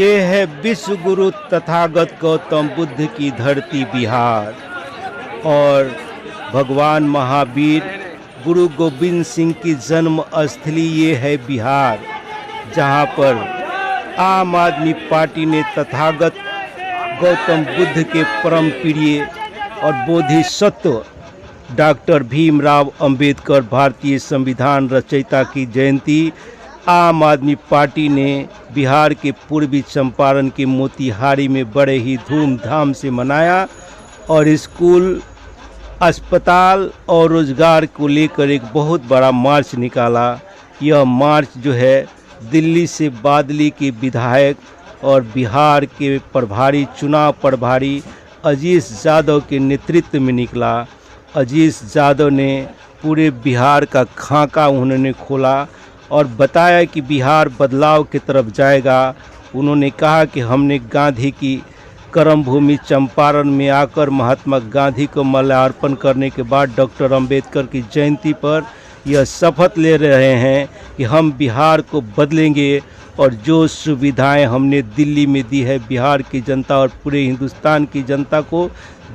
ये है विश्व गुरु तथागत गौतम बुद्ध की धरती बिहार और भगवान महावीर गुरु गोविंद सिंह की जन्म स्थली ये है बिहार, जहाँ पर आम आदमी पार्टी ने तथागत गौतम बुद्ध के परम प्रिय और बोधिसत्व डॉक्टर भीमराव अंबेडकर भारतीय संविधान रचयिता की जयंती आम आदमी पार्टी ने बिहार के पूर्वी चंपारण के मोतिहारी में बड़े ही धूमधाम से मनाया और स्कूल, अस्पताल और रोजगार को लेकर एक बहुत बड़ा मार्च निकाला। यह मार्च जो है दिल्ली से बादली के विधायक और बिहार के चुनाव प्रभारी अजीत यादव के नेतृत्व में निकला। अजीत यादव ने पूरे बिहार का खाका उन्होंने खोला और बताया कि बिहार बदलाव की तरफ जाएगा। उन्होंने कहा कि हमने गांधी की कर्मभूमि चंपारण में आकर महात्मा गांधी को माल्यार्पण करने के बाद डॉक्टर अंबेडकर की जयंती पर यह शपथ ले रहे हैं कि हम बिहार को बदलेंगे और जो सुविधाएं हमने दिल्ली में दी है बिहार की जनता और पूरे हिंदुस्तान की जनता को,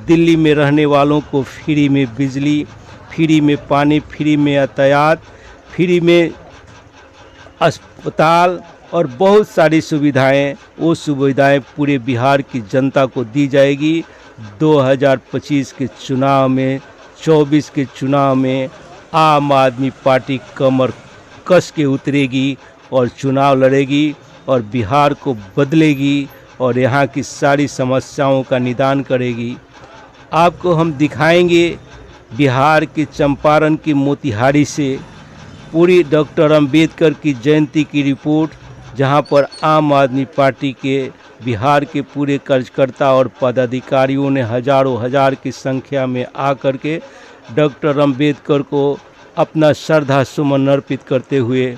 दिल्ली में रहने वालों को फ्री में बिजली, फ्री में पानी, फ्री में यातायात, फ्री में अस्पताल और बहुत सारी सुविधाएं, वो सुविधाएं पूरे बिहार की जनता को दी जाएगी। 2025 के चुनाव में, 24 के चुनाव में आम आदमी पार्टी कमर कस के उतरेगी और चुनाव लड़ेगी और बिहार को बदलेगी और यहाँ की सारी समस्याओं का निदान करेगी। आपको हम दिखाएंगे बिहार के चंपारण की मोतिहारी से पूरी डॉक्टर अंबेडकर की जयंती की रिपोर्ट, जहां पर आम आदमी पार्टी के बिहार के पूरे कार्यकर्ता और पदाधिकारियों ने हजारों हजार की संख्या में आकर के डॉक्टर अंबेडकर को अपना श्रद्धा सुमन अर्पित करते हुए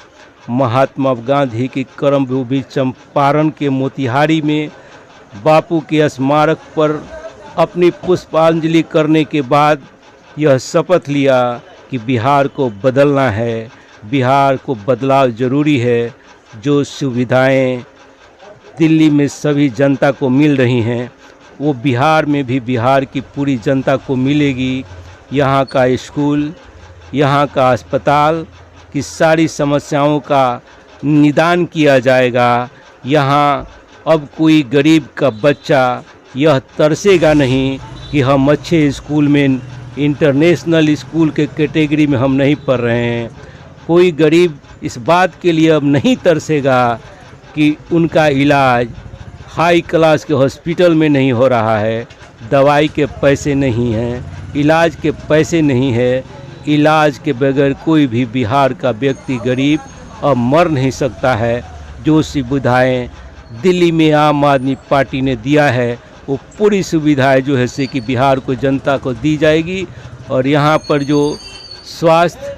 महात्मा गांधी की कर्मभूमि चंपारण के मोतिहारी में बापू के स्मारक पर अपनी पुष्पांजलि करने के बाद यह शपथ लिया कि बिहार को बदलना है, बिहार को बदलाव ज़रूरी है। जो सुविधाएं दिल्ली में सभी जनता को मिल रही हैं वो बिहार में भी बिहार की पूरी जनता को मिलेगी। यहाँ का स्कूल, यहाँ का अस्पताल की सारी समस्याओं का निदान किया जाएगा। यहाँ अब कोई गरीब का बच्चा यह तरसेगा नहीं कि हम अच्छे स्कूल में, इंटरनेशनल स्कूल के कैटेगरी में हम नहीं पढ़ रहे हैं। कोई गरीब इस बात के लिए अब नहीं तरसेगा कि उनका इलाज हाई क्लास के हॉस्पिटल में नहीं हो रहा है, दवाई के पैसे नहीं हैं, इलाज के पैसे नहीं है। इलाज के बगैर कोई भी बिहार का व्यक्ति गरीब अब मर नहीं सकता है। जो सुविधाएं दिल्ली में आम आदमी पार्टी ने दिया है वो पूरी सुविधाएं जो है से कि बिहार को जनता को दी जाएगी और यहाँ पर जो स्वास्थ्य,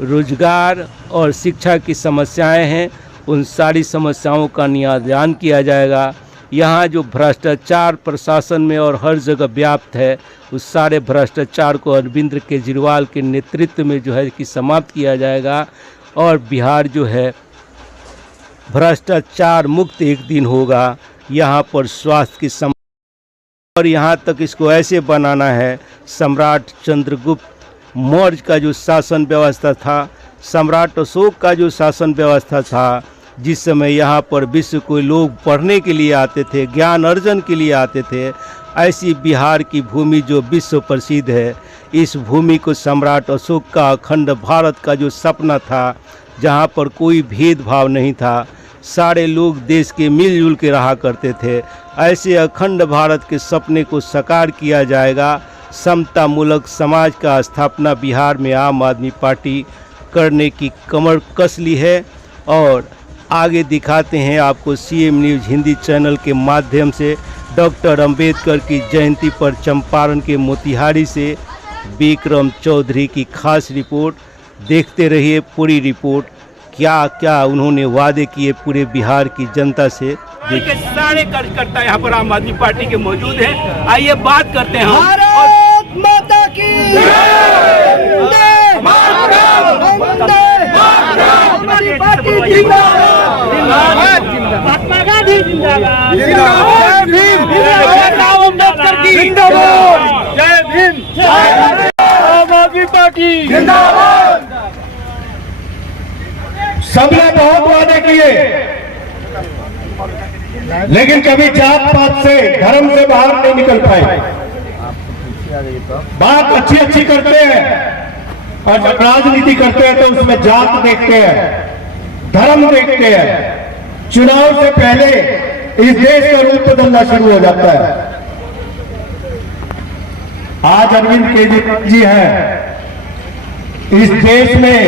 रोजगार और शिक्षा की समस्याएं हैं उन सारी समस्याओं का निदान किया जाएगा। यहाँ जो भ्रष्टाचार प्रशासन में और हर जगह व्याप्त है उस सारे भ्रष्टाचार को अरविंद केजरीवाल के नेतृत्व में जो है कि समाप्त किया जाएगा और बिहार जो है भ्रष्टाचार मुक्त एक दिन होगा। यहाँ पर स्वास्थ्य की और यहाँ तक इसको ऐसे बनाना है, सम्राट चंद्रगुप्त मौर्य का जो शासन व्यवस्था था, सम्राट अशोक का जो शासन व्यवस्था था, जिस समय यहाँ पर विश्व को लोग पढ़ने के लिए आते थे, ज्ञान अर्जन के लिए आते थे, ऐसी बिहार की भूमि जो विश्व प्रसिद्ध है, इस भूमि को सम्राट अशोक का अखंड भारत का जो सपना था, जहाँ पर कोई भेदभाव नहीं था, सारे लोग देश के मिलजुल के रहा करते थे, ऐसे अखंड भारत के सपने को साकार किया जाएगा। समता मूलक समाज का स्थापना बिहार में आम आदमी पार्टी करने की कमर कस ली है और आगे दिखाते हैं आपको सीएम न्यूज़ हिंदी चैनल के माध्यम से डॉक्टर अंबेडकर की जयंती पर चंपारण के मोतिहारी से विक्रम चौधरी की खास रिपोर्ट। देखते रहिए पूरी रिपोर्ट, क्या क्या उन्होंने वादे किए पूरे बिहार की जनता से। के सारे कार्यकर्ता यहाँ पर आम आदमी पार्टी के मौजूद हैं। आइए बात करते हैं। भारत माता की महात्मा गांधी जिंदाबाद जय भीम भीमराव अम्बेडकर की जिंदाबाद जय भीम आम आदमी पार्टी जिंदाबाद। सबने बहुत वादे किए, लेकिन कभी जात पात से धर्म से बाहर नहीं निकल पाए। बात अच्छी अच्छी करते हैं और जब राजनीति करते हैं तो उसमें जात देखते हैं, धर्म देखते हैं। चुनाव से पहले इस देश का रूप बदलना शुरू हो जाता है। आज अरविंद केजरीवाल जी हैं इस देश में,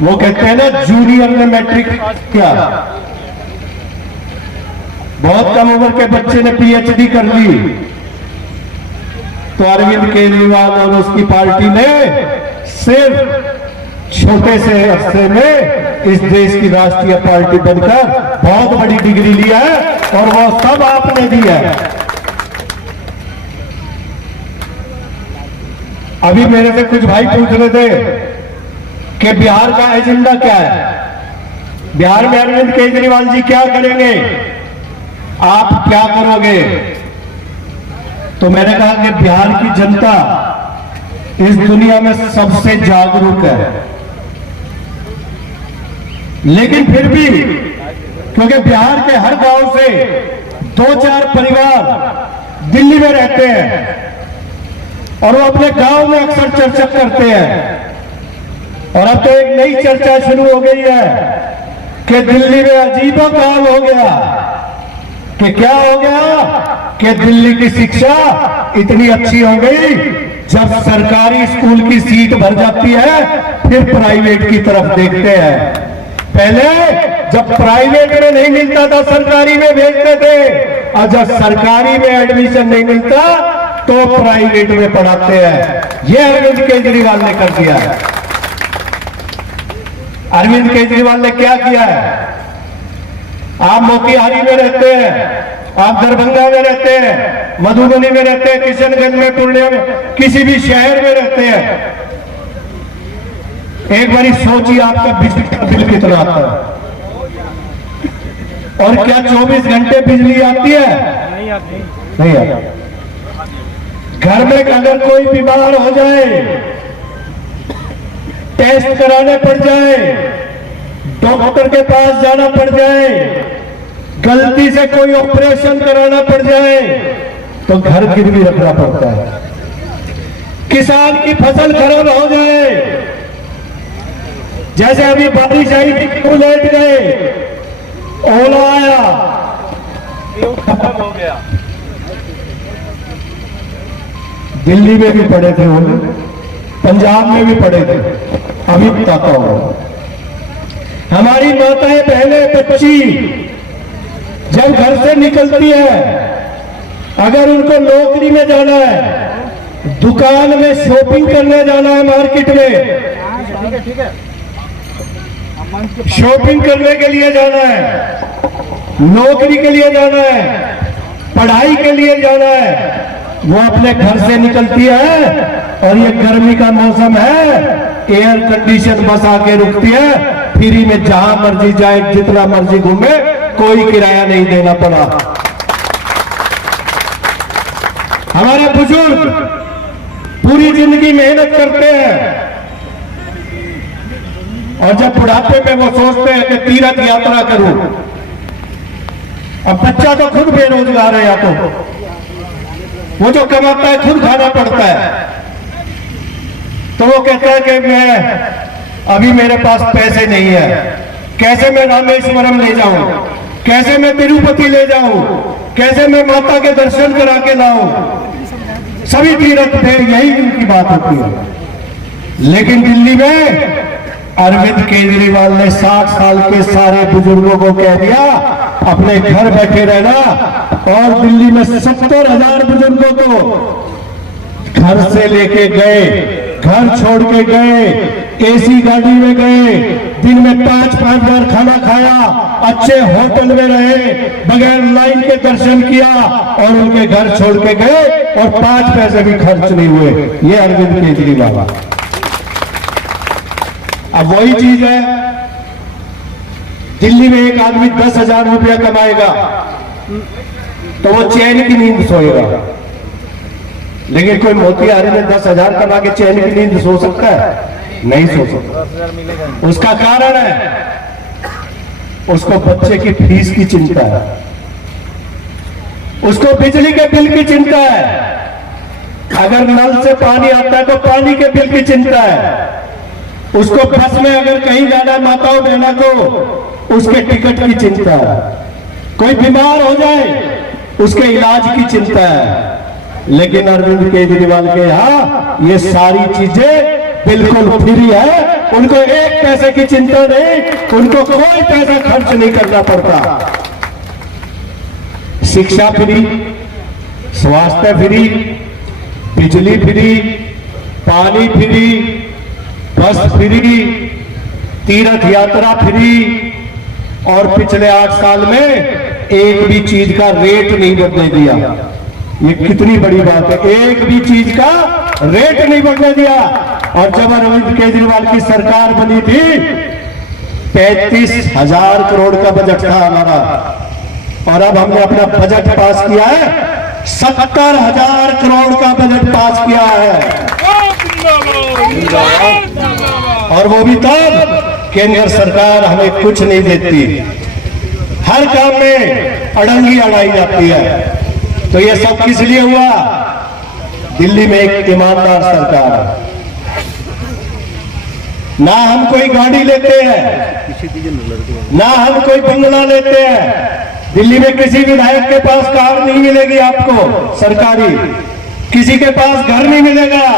वो कहते हैं ना जूनियर ने मैट्रिक पास किया, बहुत कम उम्र के बच्चे ने पीएचडी कर ली, तो अरविंद केजरीवाल और उसकी पार्टी ने सिर्फ छोटे से अरसे में इस देश की राष्ट्रीय पार्टी बनकर बहुत बड़ी डिग्री लिया है, और वो सब आपने दिया है। अभी मेरे से कुछ भाई पूछ रहे थे कि बिहार का एजेंडा क्या है, बिहार में अरविंद केजरीवाल जी क्या करेंगे, आप क्या करोगे। तो मैंने कहा कि बिहार की जनता इस दुनिया में सबसे जागरूक है, लेकिन फिर भी क्योंकि बिहार के हर गांव से 2-4 परिवार दिल्ली में रहते हैं और वो अपने गांव में अक्सर चर्चा करते हैं, और अब तो एक नई चर्चा शुरू हो गई है कि दिल्ली में अजीबो काम हो गया। कि क्या हो गया कि दिल्ली की शिक्षा इतनी अच्छी हो गई, जब सरकारी स्कूल की सीट भर जाती है फिर प्राइवेट की तरफ देखते हैं। पहले जब प्राइवेट में नहीं मिलता था सरकारी में भेजते थे, और जब सरकारी में एडमिशन नहीं मिलता तो प्राइवेट में पढ़ाते हैं। यह अरविंद केजरीवाल ने कर दिया है। अरविंद केजरीवाल ने क्या किया है, आप मोतिहारी में रहते हैं, आप दरभंगा में रहते हैं, मधुबनी में रहते हैं, किशनगंज में, पूर्णिया में, किसी भी शहर में रहते हैं, एक बारी सोचिए आपका बिजली का बिल कितना आता है। और क्या 24 घंटे बिजली आती है? नहीं आती। घर में अगर कोई बीमार हो जाए, टेस्ट कराने पड़ जाए, डॉक्टर के पास जाना पड़ जाए, गलती से कोई ऑपरेशन कराना पड़ जाए, तो घर गिरवी रखना पड़ता है। किसान की फसल खराब हो जाए, जैसे अभी बारिश आई थी, क्यों लेट गए, ओला आया, खत्म हो गया। दिल्ली में भी पड़े थे ओले, पंजाब में भी पड़े थे, अभी बताता हूं। हमारी माताएं, बहनें, बच्ची जब घर से निकलती है, अगर उनको नौकरी में जाना है, दुकान में शॉपिंग करने जाना है, मार्केट में शॉपिंग करने के लिए जाना है, नौकरी के लिए जाना है, पढ़ाई के लिए जाना है, वो अपने घर से निकलती है, और ये गर्मी का मौसम है, एयर कंडीशन बस आके रुकती है, फ्री में जहां मर्जी जाए, जितना मर्जी घूमे, कोई किराया नहीं देना पड़ा। हमारे बुजुर्ग पूरी जिंदगी मेहनत करते हैं, और जब बुढ़ापे में वो सोचते हैं कि तीर्थ यात्रा करूं। अब बच्चा तो खुद बेरोजगार है, या तो वो जो कमाता है खुद खाना पड़ता है, तो वो कहता है कि मैं अभी मेरे पास पैसे नहीं है, कैसे मैं रामेश्वरम ले जाऊं, कैसे मैं तिरुपति ले जाऊं, कैसे मैं माता के दर्शन करा के लाऊं। सभी तीर्थ पे यही उनकी बात होती है। लेकिन दिल्ली में अरविंद केजरीवाल ने 60 साल के सारे बुजुर्गों को कह दिया अपने घर बैठे रहना, और दिल्ली में 70,000 बुजुर्गों को घर से लेके गए, घर छोड़ के गए, एसी गाड़ी में गए, दिन में 5-5 बार खाना खाया, अच्छे होटल में रहे, बगैर लाइन के दर्शन किया, और उनके घर छोड़ के गए, और 5 पैसे भी खर्च नहीं हुए। ये अरविंद केजरीवाल। अब वही चीज है दिल्ली में एक आदमी 10,000 रुपया कमाएगा तो वो चैन की नींद सोएगा, लेकिन कोई मोतिहारी में 10,000 कमा के चैन की नींद सो सकता है? नहीं सो सकता। उसका कारण है उसको बच्चे की फीस की चिंता है, उसको बिजली के बिल की चिंता है, अगर नल से पानी आता है तो पानी के बिल की चिंता है, उसको बस में अगर कहीं जाना माताओं बहना को उसके टिकट की चिंता है, कोई बीमार हो जाए उसके इलाज की चिंता है। लेकिन अरविंद केजरीवाल के यहाँ ये सारी चीजें बिल्कुल फ्री है, उनको एक पैसे की चिंता नहीं, उनको कोई पैसा खर्च नहीं करना पड़ता। शिक्षा फ्री, स्वास्थ्य फ्री, बिजली फ्री, पानी फ्री, बस फ्री, तीर्थ यात्रा फ्री, और पिछले 8 साल में एक भी चीज का रेट नहीं बढ़ने दिया। ये कितनी बड़ी बात है, एक भी चीज का रेट नहीं बढ़ने दिया। और जब अरविंद केजरीवाल की सरकार बनी थी 35,000 करोड़ का बजट था हमारा, और अब हमने अपना बजट पास किया है 70,000 करोड़ का बजट पास किया है, और वो भी तब केंद्र सरकार हमें कुछ नहीं देती, हर काम में अड़ंगी अड़ाई जाती है। तो ये सब किस लिए हुआ? दिल्ली में एक ईमानदार सरकार है। ना हम कोई गाड़ी लेते हैं, ना हम कोई बंगला लेते हैं। दिल्ली में किसी विधायक के पास कार नहीं मिलेगी आपको सरकारी, किसी के पास घर नहीं मिलेगा,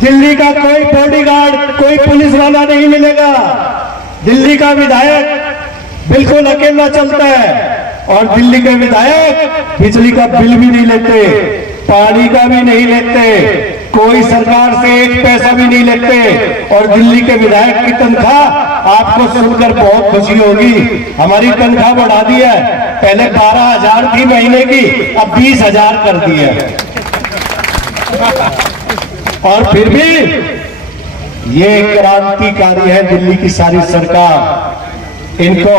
दिल्ली का कोई बॉडीगार्ड, कोई पुलिस वाला नहीं मिलेगा। दिल्ली का विधायक बिल्कुल अकेला चलता है, और दिल्ली के विधायक बिजली का बिल भी नहीं लेते, पानी का भी नहीं लेते, कोई सरकार से एक पैसा भी नहीं लेते। और दिल्ली के विधायक की तनख्वाह आपको सुनकर बहुत खुशी होगी, हमारी तनख्वाह बढ़ा दी है, पहले 12,000 थी महीने की, अब 20,000 कर दी है। और फिर भी ये क्रांतिकारी है दिल्ली की सारी सरकार, इनको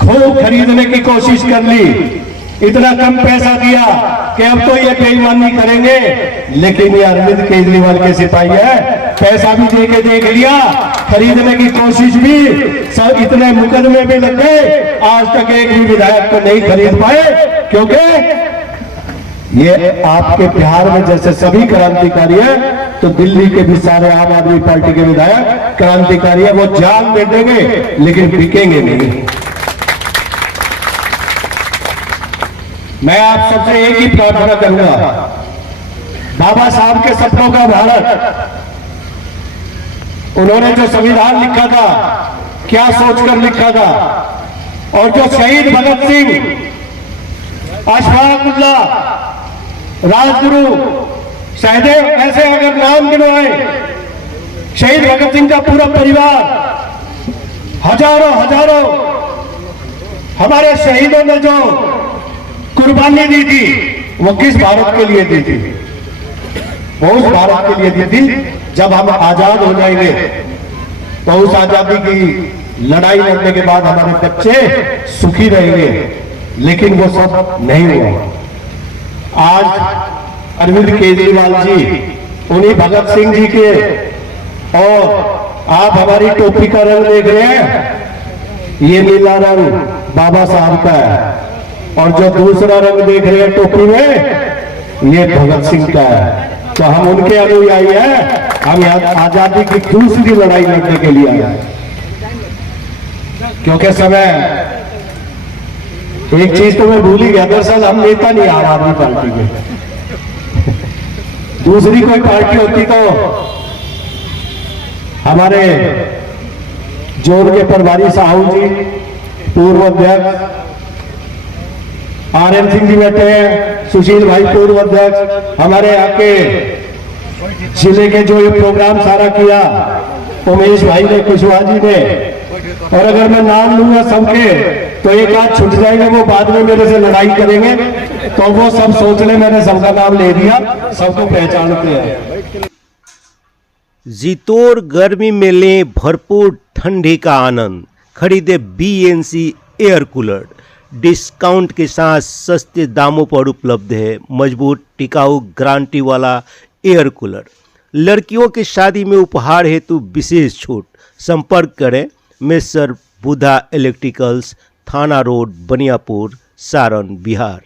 खूब खरीदने की कोशिश कर ली, इतना कम पैसा दिया कि अब तो ये बेईमानी करेंगे। लेकिन ये अरविंद केजरीवाल के सिपाही है, पैसा भी दे के देख लिया, खरीदने की कोशिश भी, सब इतने मुकदमे भी लग गए, आज तक एक भी विधायक को नहीं खरीद पाए, क्योंकि ये आपके बिहार में जैसे सभी क्रांतिकारी है, तो दिल्ली के भी सारे आम आदमी पार्टी के विधायक क्रांतिकारी है, वो जान दे देंगे लेकिन बिकेंगे नहीं। मैं आप सबसे एक ही प्रार्थना करूंगा, बाबा साहब के सपनों का भारत, उन्होंने जो संविधान लिखा था क्या सोचकर लिखा था, और जो शहीद भगत सिंह, अशफाक उल्लाह, राजगुरु, सहदेव, ऐसे अगर नाम गिनवाए, शहीद भगत सिंह का पूरा परिवार, हजारों हजारों हमारे शहीदों ने जो कुर्बानी दी थी, वो किस भारत के लिए दी थी? वो उस भारत के लिए दी थी जब हम आजाद हो जाएंगे, तो उस आजादी की लड़ाई लड़ने के बाद हमारे बच्चे सुखी रहेंगे। लेकिन वो सब नहीं हुआ। आज अरविंद केजरीवाल जी उन्हीं भगत सिंह जी के, और आप हमारी टोपी का रंग देख रहे हैं, ये नीला रंग बाबा साहब का है, और जो दूसरा रंग देख रहे हैं टोपी में, ये भगत सिंह का है। तो हम उनके अनुयायी हैं, हम यहाँ आजादी की दूसरी लड़ाई लड़ने के लिए आए, क्योंकि समय, एक चीज तो मैं भूल ही गया, दरअसल हम नेता नहीं आम आदमी पार्टी के, दूसरी कोई पार्टी होती तो हमारे जोर के प्रभारी साहू जी, पूर्व अध्यक्ष आरएन सिंह जी बैठे हैं, सुशील भाई पूर्व अध्यक्ष, हमारे यहाँ के जिले के जो ये प्रोग्राम सारा किया उमेश भाई ने, कुशवाहा जी ने, और अगर मैं नाम लूंगा सबके तो एक आध छूट जाएंगे, वो बाद में मेरे से लड़ाई करेंगे, तो वो सब सोच ले मैंने सबका नाम ले दिया, सबको पहचानते हैं। जितोर गर्मी में लें भरपूर ठंडी का आनंद, खरीदे BNC एयर कूलर। डिस्काउंट के साथ सस्ते दामों पर उपलब्ध है मजबूत टिकाऊ गारंटी वाला एयर कूलर। लड़कियों की शादी में उपहार हेतु विशेष छूट। संपर्क करें मेसर बुधा इलेक्ट्रिकल्स, थाना road, Baniyapur, Saran, Bihar.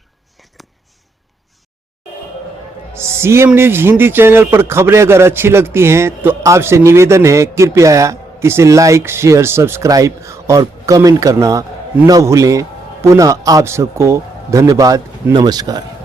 CM news Hindi channel पर खबरें अगर अच्छी लगती हैं तो आपसे निवेदन है कृपया इसे लाइक, शेयर, सब्सक्राइब और कमेंट करना न भूलें। पुनः आप सबको धन्यवाद, नमस्कार।